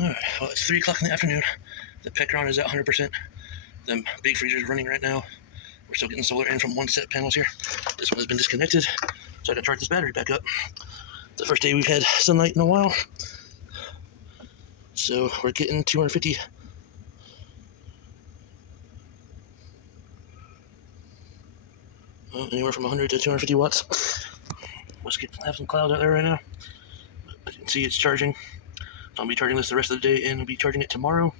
Alright, well, it's 3 o'clock in the afternoon. The Pecron is at 100%. The big freezer is running right now. We're still getting solar in from one set of panels here. This one has been disconnected, so I can charge this battery back up. It's the first day we've had sunlight in a while. So we're getting 250. Anywhere from 100 to 250 watts. Let's have some clouds out there right now. As you can see, it's charging. So I'll be charging this the rest of the day, and I'll be charging it tomorrow.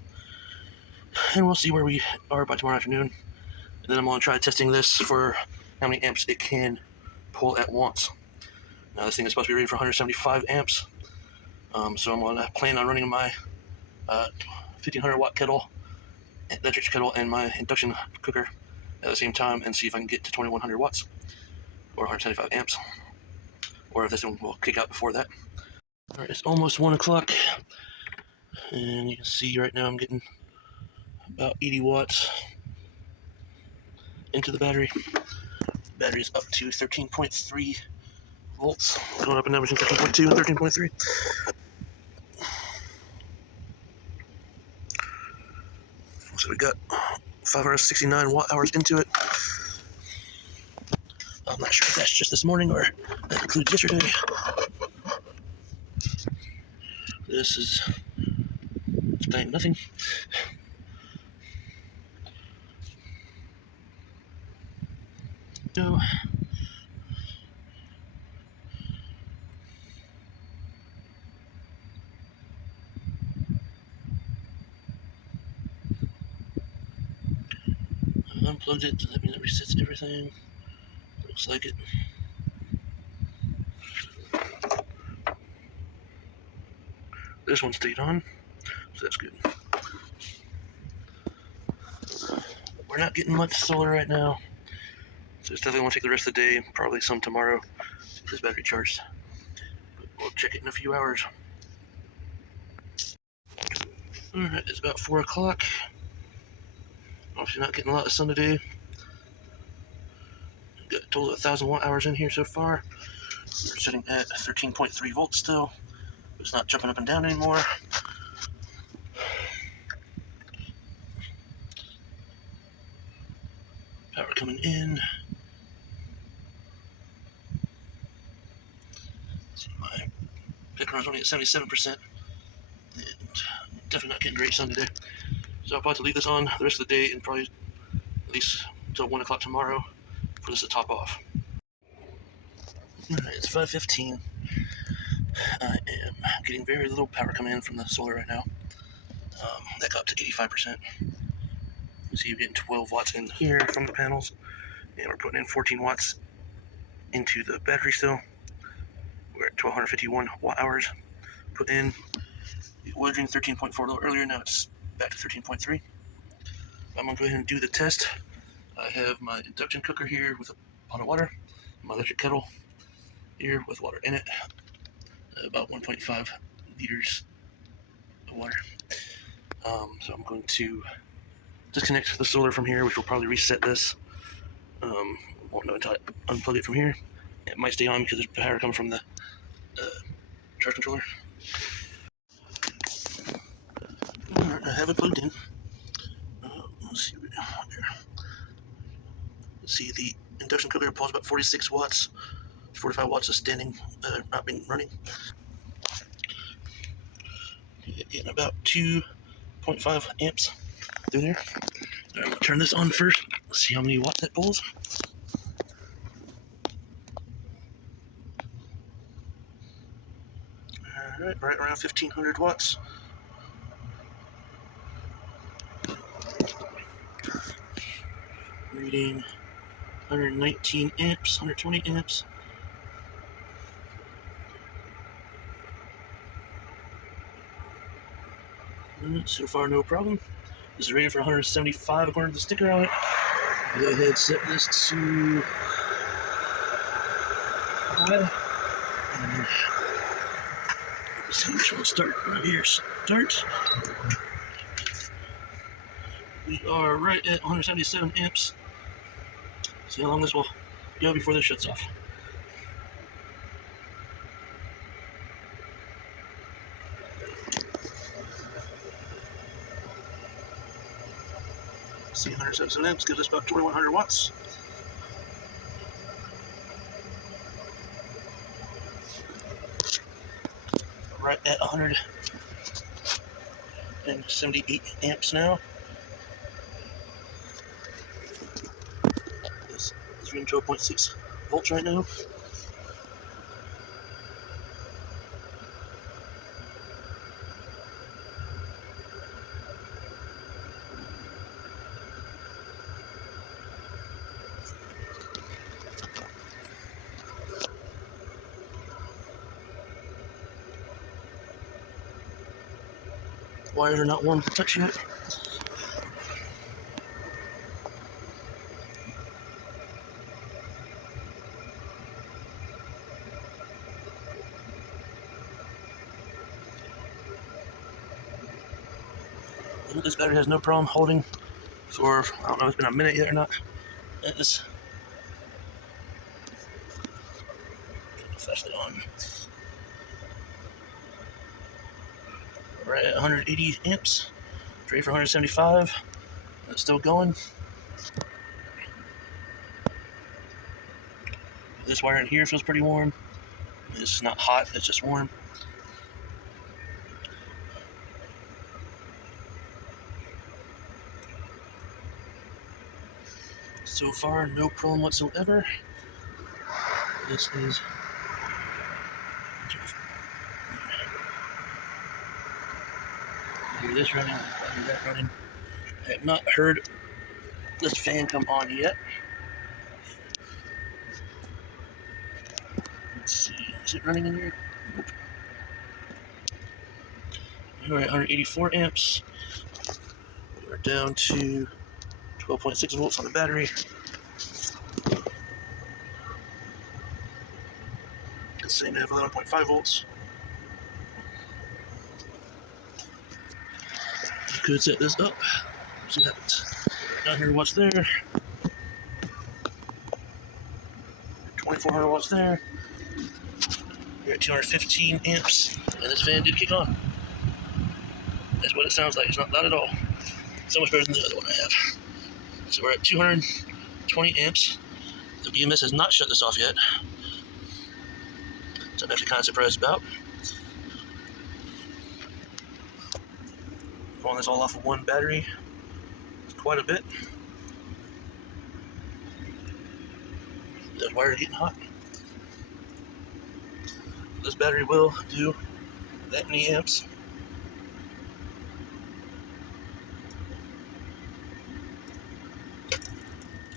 And we'll see where we are by tomorrow afternoon. And then I'm going to try testing this for how many amps it can pull at once. Now this thing is supposed to be rated for 175 amps. So I'm going to plan on running my 1500 watt kettle, electric kettle, and my induction cooker at the same time, and see if I can get to 2100 watts or 175 amps, or if this one will kick out before that. All right, it's almost 1 o'clock, and you can see right now I'm getting about 80 watts into the battery. The battery is up to 13.3 volts, going up and down between 13.2 and 13.3. So we got 569 watt hours into it. I'm not sure if that's just this morning or that includes yesterday. This is playing nothing. So I unplugged it, that means it resets everything. Looks like it. This one stayed on, so that's good. We're not getting much solar right now, so it's definitely going to take the rest of the day, probably some tomorrow, to get this battery charged. But we'll check it in a few hours. Alright, it's about 4 o'clock. Obviously not getting a lot of sun today. Got a total of 1,000 watt hours in here so far. We're sitting at 13.3 volts still. It's not jumping up and down anymore. Power coming in. See, my Pecron's only at 77%. And definitely not getting great sun today. So I'll probably leave this on the rest of the day and probably at least until 1 o'clock tomorrow for this to top off. Alright, it's 5:15. I am getting very little power coming in from the solar right now. That got up to 85%. You see, you're getting 12 watts in here from the panels, and we're putting in 14 watts into the battery still. We're at 1251 watt hours put in. It was doing 13.4 a little earlier, now it's back to 13.3. I'm going to go ahead and do the test. I have my induction cooker here with a pot of water, my electric kettle here with water in it, about 1.5 liters of water. So I'm going to disconnect the solar from here, which will probably reset this. Won't know until I unplug it from here. It might stay on because there's power coming from the charge controller. Alright, I have it plugged in. Let's see what we got here. Let's see, the induction cooker pulls about 46 watts. 45 watts of standing, not being running. Getting about 2.5 amps through there. I'm going to turn this on first. Let's see how many watts that pulls. Alright, right around 1500 watts. Reading 119 amps, 120 amps. So far, no problem. This is rated for 175 according to the sticker on it. Go ahead and set this to and let's see which one will start right here. Start. We are right at 177 amps. See how long this will go before this shuts off. See, 177 amps gives us about 2100 watts. Right at 178 amps now. This is reading 12.6 volts right now. Wires are not warm to touch yet. This battery has no problem holding for, I don't know if it's been a minute yet or not. It's flashlight on. Right at 180 amps. Rated for 175. It's still going. This wire in here feels pretty warm. It's not hot, it's just warm. So far, no problem whatsoever. This is hear this running, hear that running. I have not heard this fan come on yet. Let's see, is it running in here? Nope. We're at 184 amps. We're down to 12.6 volts on the battery. It's saying to have 11.5 volts. Could set this up. See what happens. Down here, what's there? 2400 watts there. We're at 215 amps, and this fan did kick on. That's what it sounds like. It's not loud at all. So much better than the other one I have. So we're at 220 amps. The BMS has not shut this off yet. So I'm actually kind of surprised about. Pulling this all off of one battery. It's quite a bit. The wire is getting hot. This battery will do that many amps.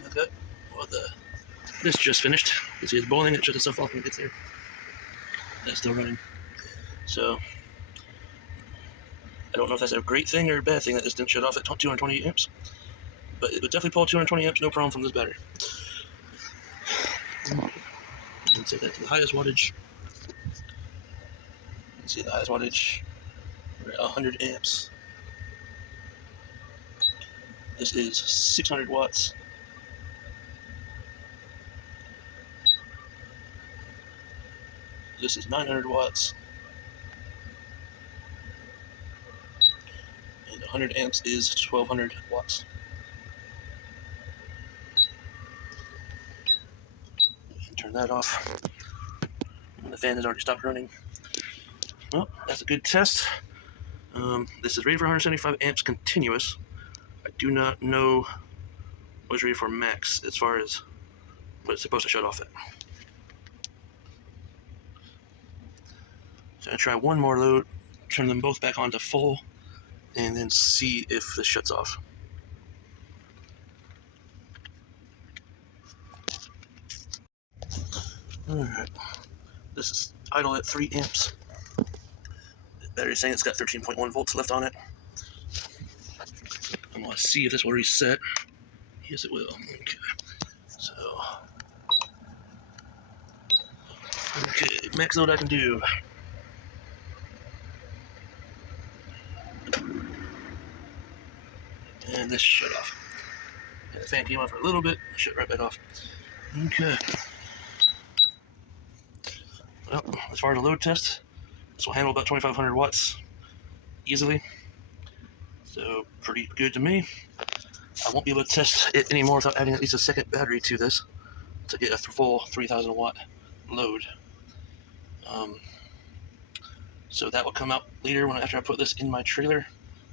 Okay, well this just finished. You can see it's boiling. It shuts itself off when it gets there. That's still running. So I don't know if that's a great thing or a bad thing that this didn't shut off at 220 amps, but it would definitely pull 220 amps, no problem from this battery. And set that to the highest wattage. You can see the highest wattage, we're at 100 amps. This is 600 watts. This is 900 watts. And 100 amps is 1200 watts. Turn that off. And the fan has already stopped running. Well, that's a good test. This is rated for 175 amps continuous. I do not know what it's rated for max as far as what it's supposed to shut off at. So I'm going to try one more load, turn them both back on to full, and then see if this shuts off. Alright, this is idle at 3 amps. The battery's saying it's got 13.1 volts left on it. I'm going to see if this will reset. Yes, it will. Okay, so. Okay, max load I can do. And this shut off. And the fan came on for a little bit, shut right back off. Okay. Well, as far as the load test, this will handle about 2500 watts easily. So, pretty good to me. I won't be able to test it anymore without adding at least a second battery to this to get a full 3,000 watt load. So that will come out later after I put this in my trailer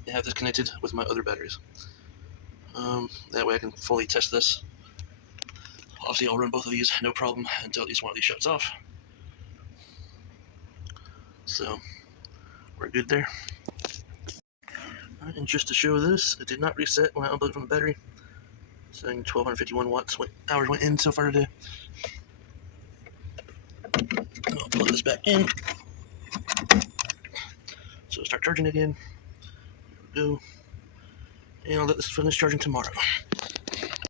and have this connected with my other batteries. That way I can fully test this. Obviously I'll run both of these no problem until at least one of these shuts off. So we're good there. And just to show this, it did not reset when I unplugged from the battery. Saying 1,251 hours went in so far today. I'll plug this back in. So start charging again. There we go. And I'll let this finish charging tomorrow.